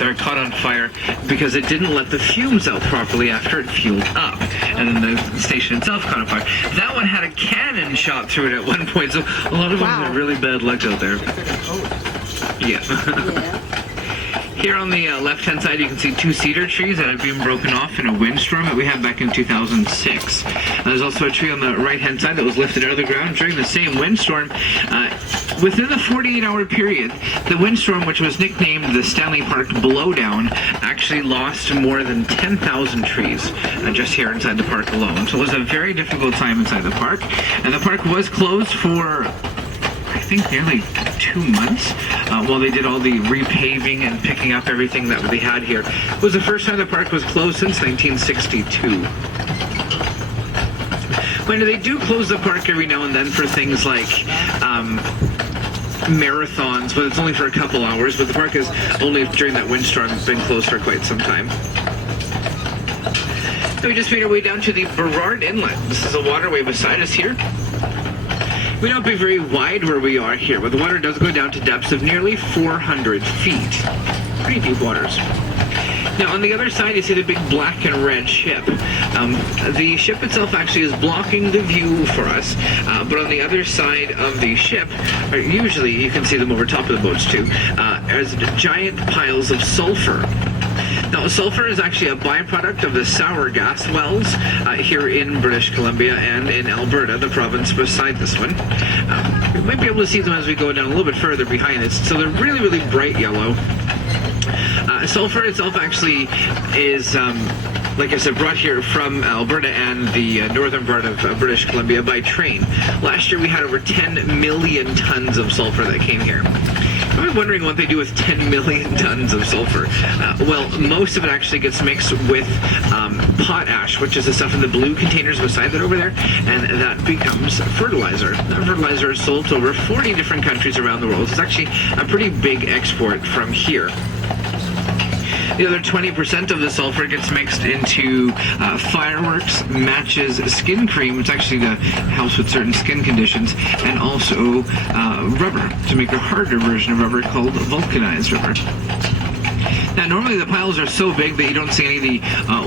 there caught on fire because it didn't let the fumes out properly after it fueled up. And then the station itself caught on fire. That one had a cannon shot through it at one point, so a lot of them had really bad luck out there. Yeah. Here on the left-hand side, you can see 2 cedar trees that had been broken off in a windstorm that we had back in 2006. There's also a tree on the right-hand side that was lifted out of the ground during the same windstorm. Within the 48-hour period, the windstorm, which was nicknamed the Stanley Park Blowdown, actually lost more than 10,000 trees just here inside the park alone. So it was a very difficult time inside the park. And the park was closed for, I think, nearly 2 months while they did all the repaving and picking up everything that they had here. It was the first time the park was closed since 1962. When they do close the park every now and then for things like marathons, but it's only for a couple hours, but the park has only during that windstorm been closed for quite some time. We just made our way down to the Burrard Inlet. This is a waterway beside us here. We don't be very wide where we are here, but the water does go down to depths of nearly 400 feet. Pretty deep waters. Now on the other side you see the big black and red ship. The ship itself actually is blocking the view for us, but on the other side of the ship, usually you can see them over top of the boats too, there's giant piles of sulfur. Now, sulfur is actually a byproduct of the sour gas wells here in British Columbia and in Alberta, the province beside this one. You might be able to see them as we go down a little bit further behind us. So they're really, really bright yellow. Sulfur itself actually is, like I said, brought here from Alberta and the northern part of British Columbia by train. Last year we had over 10 million tons of sulfur that came here. I'm wondering what they do with 10 million tons of sulfur. Well, most of it actually gets mixed with potash, which is the stuff in the blue containers beside that over there, and that becomes fertilizer. That fertilizer is sold to over 40 different countries around the world. It's actually a pretty big export from here. The other 20% of the sulfur gets mixed into fireworks, matches, skin cream, which actually helps with certain skin conditions, and also rubber, to make a harder version of rubber called vulcanized rubber. Now, normally the piles are so big that you don't see any of the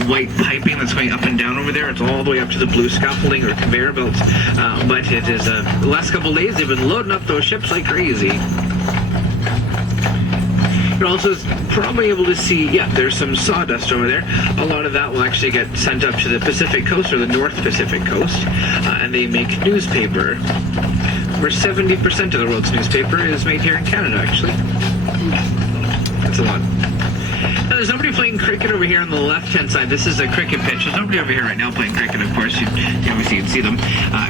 white piping that's going up and down over there. It's all the way up to the blue scaffolding or conveyor belts. But it is, the last couple of days, they've been loading up those ships like crazy. You're also probably able to see, yeah, there's some sawdust over there. A lot of that will actually get sent up to the Pacific coast or the North Pacific coast, and they make newspaper. Where 70% of the world's newspaper is made here in Canada, actually. That's a lot. Now, there's nobody playing cricket over here on the left-hand side. This is a cricket pitch. There's nobody over here right now playing cricket, of course. Obviously, you'd see them.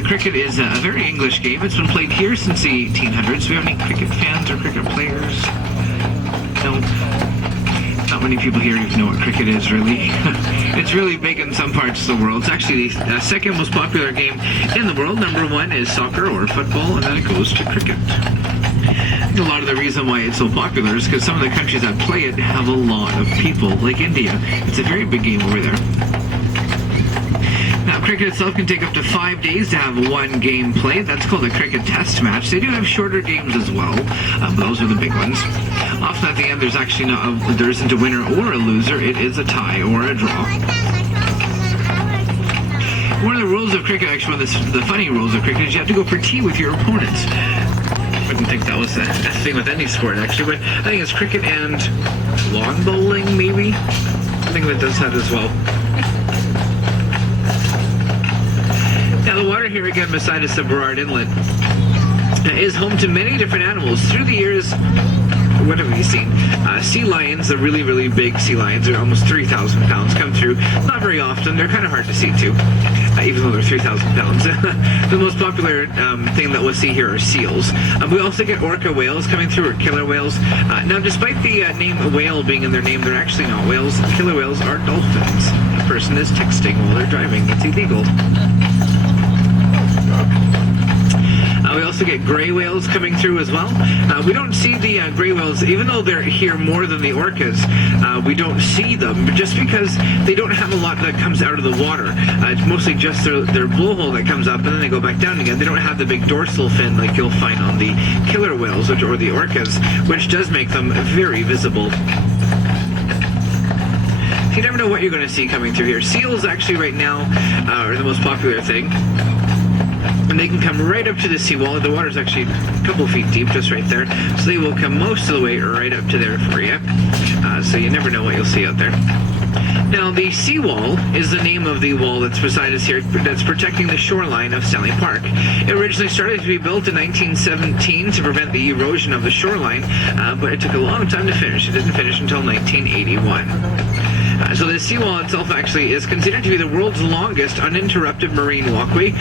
Cricket is a very English game. It's been played here since the 1800s. Do we have any cricket fans or cricket players? No. Not many people here even know what cricket is, really. It's really big in some parts of the world. It's actually the second most popular game in the world. Number 1 is soccer or football, and then it goes to cricket. A lot of the reason why it's so popular is because some of the countries that play it have a lot of people, like India. It's a very big game over there. Now, cricket itself can take up to 5 days to have one game played. That's called a cricket test match. They do have shorter games as well, but those are the big ones. Often at the end, there's actually there isn't a winner or a loser. It is a tie or a draw. One of the rules of cricket, actually, one of the funny rules of cricket, is you have to go for tea with your opponents. I wouldn't think that was a thing with any sport, actually, but I think it's cricket and lawn bowling, maybe? I think that does that as well. Now, the water here again beside us, the Burrard Inlet, is home to many different animals. Through the years, what have we seen? Sea lions, the really, really big sea lions, are almost 3,000 pounds, come through. Not very often. They're kind of hard to see, too, even though they're 3,000 pounds. The most popular thing that we'll see here are seals. We also get orca whales coming through, or killer whales. Now, despite the name whale being in their name, they're actually not whales. Killer whales are dolphins. A person is texting while they're driving. It's illegal. We also get gray whales coming through as well. We don't see the gray whales, even though they're here more than the orcas. We don't see them, just because they don't have a lot that comes out of the water. It's mostly just their blowhole that comes up, and then they go back down again. They don't have the big dorsal fin like you'll find on the killer whales, or the orcas, which does make them very visible. know what you're going to see coming through here. Seals actually right now are the most popular thing. And they can come right up to the seawall. The water's actually a couple feet deep just right there. So they will come most of the way right up to there for you. So you never know what you'll see out there. Now, the seawall is the name of the wall that's beside us here that's protecting the shoreline of Stanley Park. It originally started to be built in 1917 to prevent the erosion of the shoreline, but it took a long time to finish. It didn't finish until 1981. So the seawall itself actually is considered to be the world's longest uninterrupted marine walkway,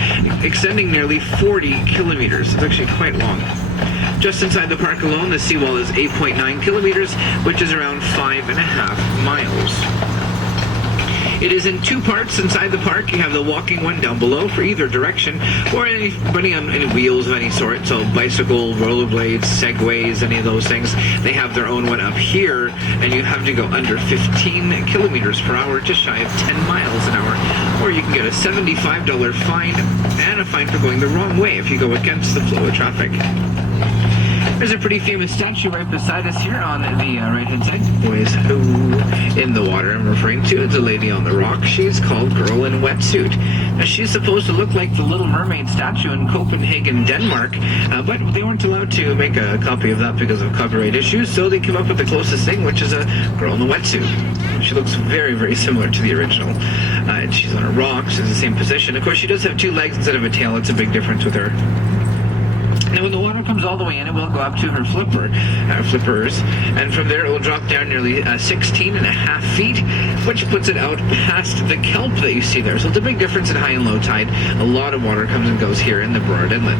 extending nearly 40 kilometers. It's actually quite long. Just inside the park alone, the seawall is 8.9 kilometers, which is around 5.5 miles. It is in two parts inside the park. You have the walking one down below for either direction, or anybody on any wheels of any sort, so bicycle, rollerblades, segways, any of those things. They have their own one up here, and you have to go under 15 kilometers per hour, just shy of 10 miles an hour, or you can get a $75 fine and a fine for going the wrong way if you go against the flow of traffic. There's a pretty famous statue right beside us here on the right-hand side. Boys who in the water I'm referring to. It's a lady on the rock. She's called Girl in Wetsuit. Now, she's supposed to look like the Little Mermaid statue in Copenhagen, Denmark, but they weren't allowed to make a copy of that because of copyright issues, so they came up with the closest thing, which is a girl in a wetsuit. She looks very, very similar to the original. And she's on a rock. She's in the same position. Of course, she does have two legs instead of a tail. It's a big difference with her. Now, when the water comes all the way in, it will go up to her flippers, and from there it will drop down nearly 16.5 feet, which puts it out past the kelp that you see there. So it's a big difference in high and low tide. A lot of water comes and goes here in the Burrard Inlet.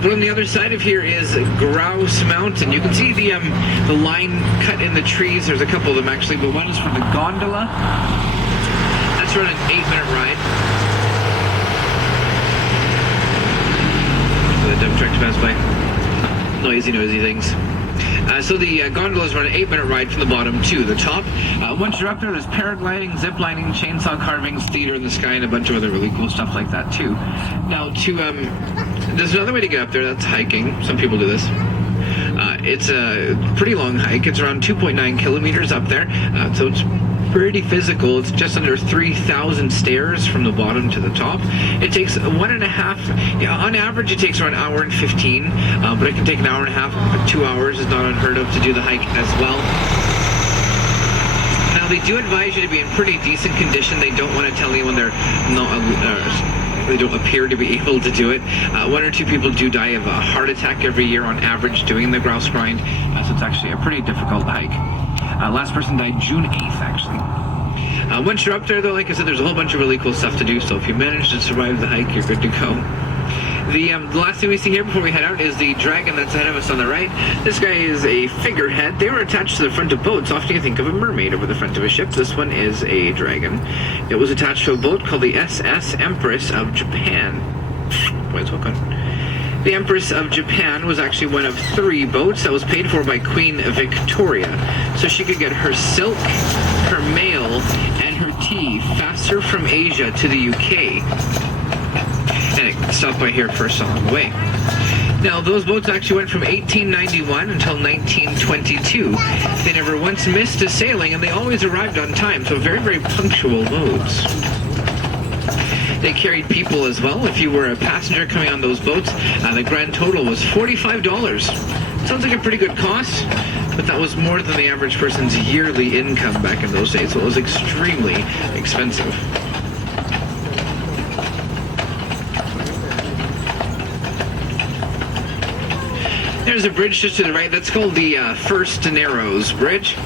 But on the other side of here is Grouse Mountain. You can see the line cut in the trees. There's a couple of them actually, but one is for the gondola. That's around an 8-minute ride. The dump truck pass by. Noisy things. So the gondolas run an 8-minute ride from the bottom to the top. Once you're up there, there's paragliding, ziplining, chainsaw carvings, theater in the sky, and a bunch of other really cool stuff like that too. Now, there's another way to get up there. That's hiking. Some people do this. It's a pretty long hike. It's around 2.9 kilometers up there. So it's pretty physical. It's just under 3,000 stairs from the bottom to the top. It takes 1.5, on average it takes around an hour and 15, but it can take an hour and a half, but 2 hours is not unheard of to do the hike as well. Now, they do advise you to be in pretty decent condition. They don't want to tell you when they're not, they don't appear to be able to do it. 1 or 2 people do die of a heart attack every year on average doing the grouse grind, so it's actually a pretty difficult hike. Last person died June 8th, actually. Once you're up there, though, like I said, there's a whole bunch of really cool stuff to do, so if you manage to survive the hike, you're good to go. The last thing we see here before we head out is the dragon that's ahead of us on the right. This guy is a figurehead. They were attached to the front of boats. Often you think of a mermaid over the front of a ship. This one is a dragon. It was attached to a boat called the SS Empress of Japan. Boys, hook on. The Empress of Japan was actually one of 3 boats that was paid for by Queen Victoria, so she could get her silk, her mail, and her tea faster from Asia to the UK. And it stopped by here first along the way. Now, those boats actually went from 1891 until 1922. They never once missed a sailing, and they always arrived on time, so very, very punctual boats. They carried people as well. If you were a passenger coming on those boats, the grand total was $45. Sounds like a pretty good cost, but that was more than the average person's yearly income back in those days, so it was extremely expensive. There's a bridge just to the right. That's called the First Narrows Bridge.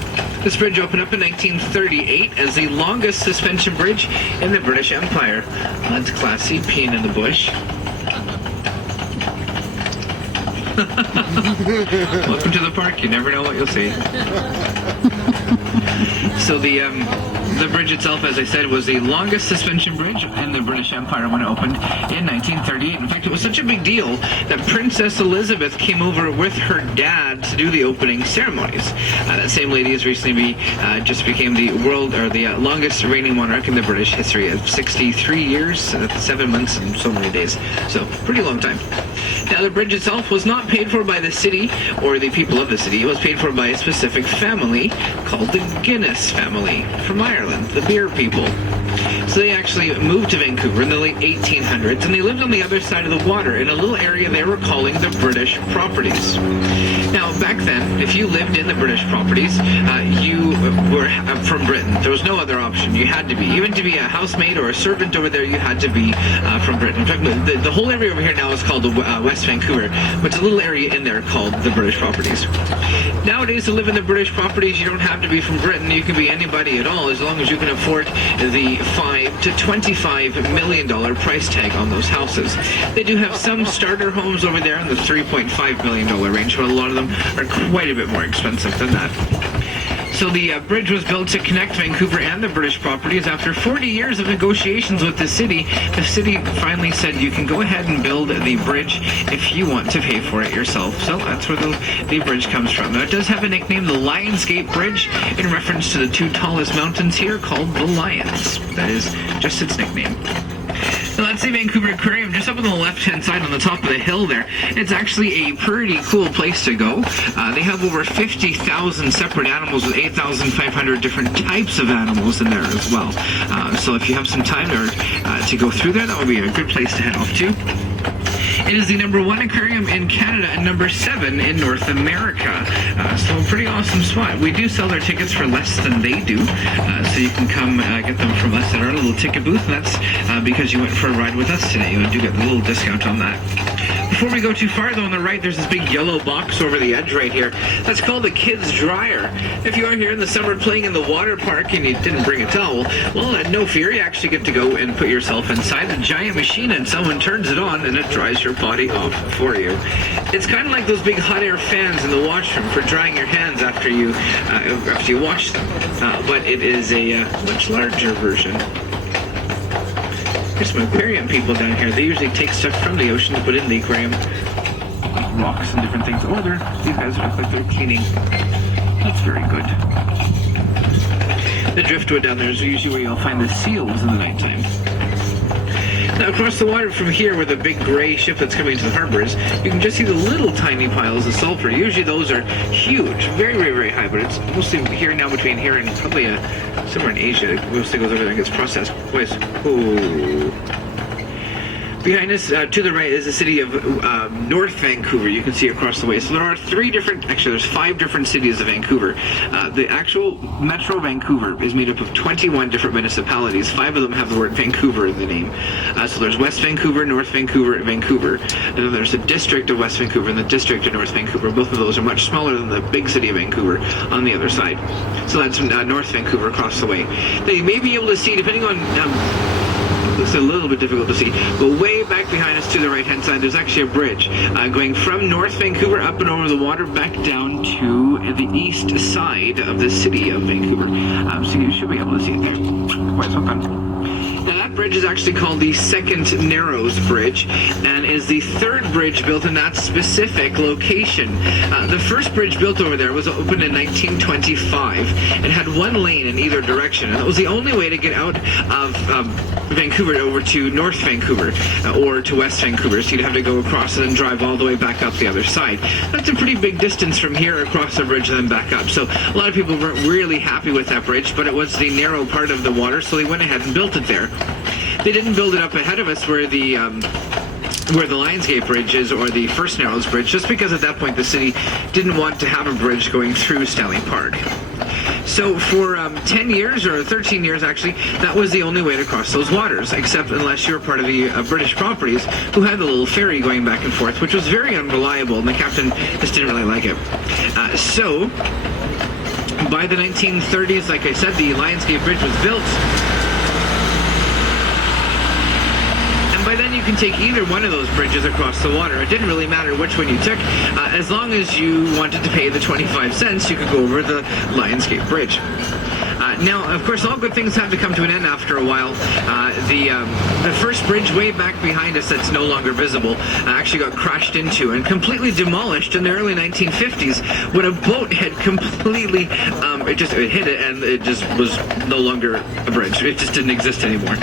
This bridge opened up in 1938 as the longest suspension bridge in the British Empire. That's classy, peeing in the bush. Welcome to the park. You never know what you'll see. So the bridge itself, as I said, was the longest suspension bridge in the British Empire when it opened in 1938. In fact, it was such a big deal that Princess Elizabeth came over with her dad to do the opening ceremonies. That same lady has recently just became the longest reigning monarch in the British history of 63 years, 7 months, and so many days. So, pretty long time. Now, the bridge itself was not paid for by the city or the people of the city. It was paid for by a specific family called the Guinness family from Ireland, the beer people. So they actually moved to Vancouver in the late 1800s, and they lived on the other side of the water in a little area they were calling the British Properties. Now, back then, if you lived in the British Properties, you were from Britain. There was no other option. You had to be. Even to be a housemaid or a servant over there, you had to be from Britain. In fact, the whole area over here now is called West Vancouver, but it's a little area in there called the British Properties. Nowadays, to live in the British Properties, you don't have to be from Britain. You can be anybody at all, as long as you can afford the $5 to $25 million price tag on those houses. They do have some starter homes over there in the $3.5 million range, but a lot of them are quite a bit more expensive than that. So the bridge was built to connect Vancouver and the British Properties. After 40 years of negotiations with the city finally said you can go ahead and build the bridge if you want to pay for it yourself. So that's where the bridge comes from. Now, it does have a nickname, the Lionsgate Bridge, in reference to the two tallest mountains here called the Lions. That is just its nickname. Now, that's the Vancouver Aquarium, just up on the left-hand side on the top of the hill there. It's actually a pretty cool place to go. They have over 50,000 separate animals with 8,500 different types of animals in there as well. So if you have some time to go through there, that would be a good place to head off to. It is the #1 aquarium in Canada and #7 in North America. So a pretty awesome spot. We do sell their tickets for less than they do. So you can come get them from us at our little ticket booth. And that's because you went for a ride with us today. You do get a little discount on that. Before we go too far, though, on the right, there's this big yellow box over the edge right here. That's called the Kids Dryer. If you are here in the summer playing in the water park and you didn't bring a towel, well, no fear. You actually get to go and put yourself inside the giant machine, and someone turns it on and it dries your body off for you. It's kind of like those big hot air fans in the washroom for drying your hands after you wash them. But it is a much larger version. There's some aquarium people down here. They usually take stuff from the ocean to put in the aquarium, like rocks and different things. Or these guys look like they're cleaning. That's very good. The driftwood down there is usually where you'll find the seals in the nighttime. Now, across the water from here, where the big gray ship that's coming to the harbor is, you can just see the little tiny piles of sulfur. Usually those are huge, very, very, very high, but it's mostly here now between here and probably somewhere in Asia. It mostly goes over there and gets processed. Boys, ooh. Behind us, to the right, is the city of North Vancouver. You can see across the way. So there are there's 5 different cities of Vancouver. The actual Metro Vancouver is made up of 21 different municipalities. 5 of them have the word Vancouver in the name. So there's West Vancouver, North Vancouver, and Vancouver. And then there's the district of West Vancouver and the district of North Vancouver. Both of those are much smaller than the big city of Vancouver on the other side. So that's North Vancouver across the way. Now, you may be able to see, depending on... it's a little bit difficult to see, but way back behind us to the right hand side there's actually a bridge going from North Vancouver up and over the water back down to the east side of the city of Vancouver. So you should be able to see it there. Quite so fun. Now, that bridge is actually called the Second Narrows Bridge and is the 3rd bridge built in that specific location. The first bridge built over there was opened in 1925. It had 1 lane in either direction, and that was the only way to get out of Vancouver over to North Vancouver or to West Vancouver. So you'd have to go across and then drive all the way back up the other side. That's a pretty big distance from here across the bridge and then back up. So a lot of people weren't really happy with that bridge, but it was the narrow part of the water, so they went ahead and built it there. They didn't build it up ahead of us where the Lionsgate Bridge is, or the First Narrows Bridge, just because at that point the city didn't want to have a bridge going through Stanley Park. So for 10 years, or 13 years actually, that was the only way to cross those waters, except unless you were part of the British Properties, who had the little ferry going back and forth, which was very unreliable, and the captain just didn't really like it. So by the 1930s, like I said, the Lionsgate Bridge was built. By then you can take either one of those bridges across the water. It didn't really matter which one you took. As long as you wanted to pay the 25 cents, you could go over the Lionsgate Bridge. Now, of course, all good things have to come to an end after a while. The first bridge way back behind us that's no longer visible actually got crashed into and completely demolished in the early 1950s when a boat had completely, it hit it and it just was no longer a bridge. It just didn't exist anymore.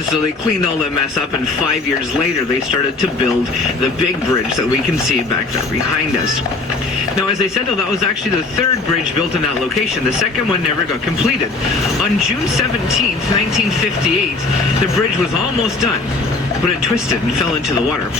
So they cleaned all that mess up, and 5 years later they started to build the big bridge that we can see back there behind us. Now, as I said, though, that was actually the 3rd bridge built in that location. The second one never got completed. completed. On June 17th, 1958, the bridge was almost done, but it twisted and fell into the water.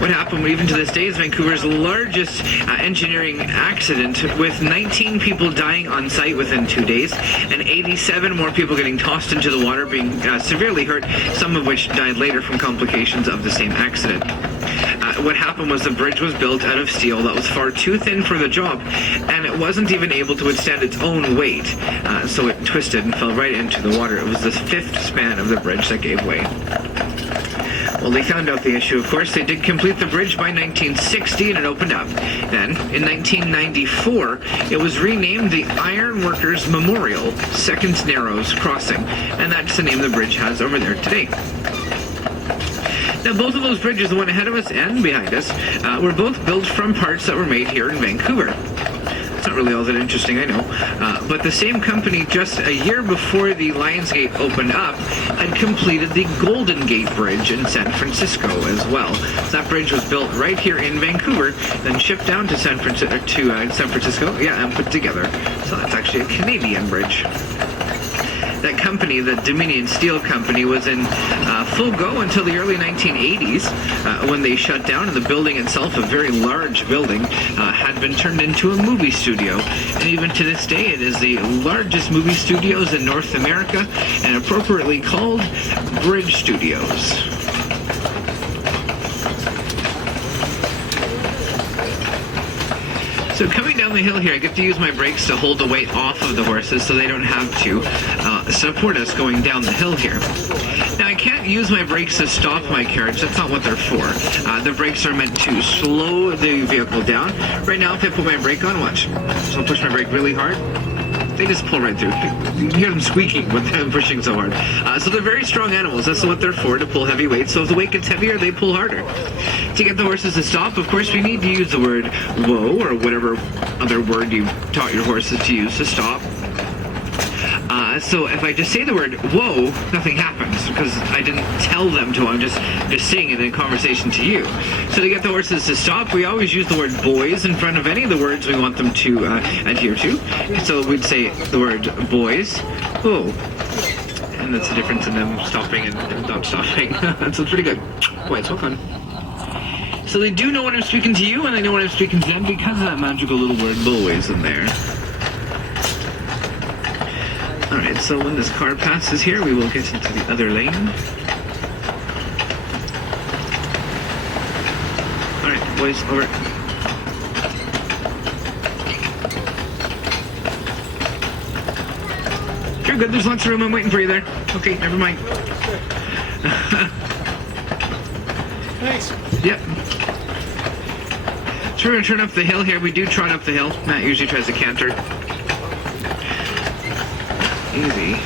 What happened, even to this day, is Vancouver's largest engineering accident, with 19 people dying on site within 2 days, and 87 more people getting tossed into the water, being severely hurt, some of which died later from complications of the same accident. What happened was the bridge was built out of steel that was far too thin for the job, and it wasn't even able to withstand its own weight, so it twisted and fell right into the water. It was the fifth span of the bridge that gave way. Well, they found out the issue, of course. They did complete the bridge by 1960, and it opened up. Then, in 1994, it was renamed the Iron Workers Memorial Second Narrows Crossing, and that's the name the bridge has over there today. Now, both of those bridges, the one ahead of us and behind us, were both built from parts that were made here in Vancouver. It's not really all that interesting, I know. But the same company, just a year before the Lions Gate opened up, had completed the Golden Gate Bridge in San Francisco as well. So that bridge was built right here in Vancouver, then shipped down to San Francisco, and put together. So that's actually a Canadian bridge. That company, the Dominion Steel Company, was in full go until the early 1980s when they shut down, and the building itself, a very large building, had been turned into a movie studio. And even to this day, it is the largest movie studios in North America, and appropriately called Bridge Studios. So coming down the hill here, I get to use my brakes to hold the weight off of the horses so they don't have to support us going down the hill here. Now, I can't use my brakes to stop my carriage. That's not what they're for. The brakes are meant to slow the vehicle down. Right now, if I put my brake on, watch. So I'll push my brake really hard. They just pull right through. You can hear them squeaking with them pushing so hard. So they're very strong animals. That's what they're for, to pull heavy weights. So if the weight gets heavier, they pull harder. To get the horses to stop, of course, we need to use the word whoa, or whatever other word you taught your horses to use to stop. So if I just say the word whoa, nothing happens because I didn't tell them to. I'm just saying it in conversation to you. So to get the horses to stop, we always use the word boys in front of any of the words we want them to adhere to. So we'd say the word boys, whoa. And that's the difference in them stopping and not stopping. So it's pretty good. Boy, it's so fun. So they do know when I'm speaking to you, and they know when I'm speaking to them because of that magical little word boys in there. Alright, so when this car passes here, we will get into the other lane. Alright, boys, over. You're good, there's lots of room, I'm waiting for you there. Okay, never mind. Thanks. Yep. So we're going to turn up the hill here. We do trot up the hill. Matt usually tries to canter. Easy.